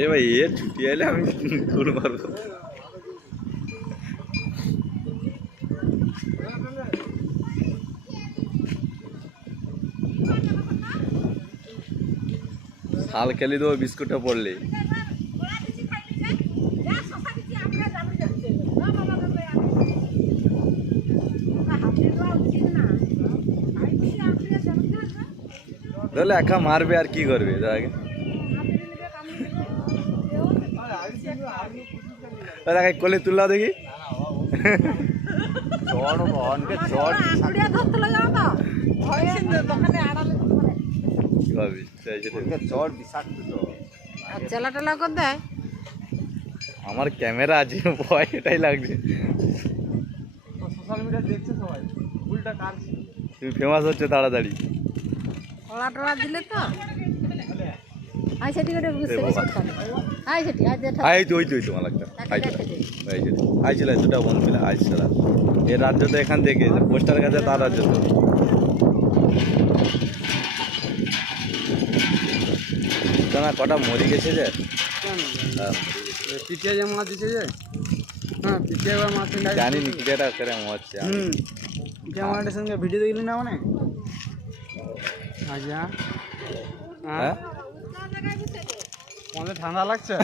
এ ভাই এর ছুটি এলে আমি ঘুর মারবো। শাল খেলি দেবো বিস্কুটটা পড়লে। তাহলে একা মারবে আর কি করবে তার আগে। কোলে তুললা দেখি। আমার ক্যামেরা আছে ভয় এটাই লাগছে। সোশ্যাল মিডিয়া দেখছে সবাই, ভুলটা কার? তুমি ফেমাস হচ্ছে তাড়াতাড়ি। কলা টলা দিলে তো আই সেটি করে বুঝতে পারছি। আই সেটি আই দেখা আই তো ওই তো তোমার লাগতা আই আই ছিল দুটা বন্ধ মিলে আই ছিল। এই রাজ্য তো এখান থেকে পোস্টার কাছে তার রাজ্য তো। না কটা মরি গেছে যে পিটিয়া যে মাছ দিচ্ছে যে, হ্যাঁ পিটিয়া মাছ জানি নি কি যেটা করে মরছে। পিটিয়া মাছের সঙ্গে ভিডিও দেখলি না মানে? আচ্ছা হ্যাঁ আমাদের ঠান্ডা লাগছে।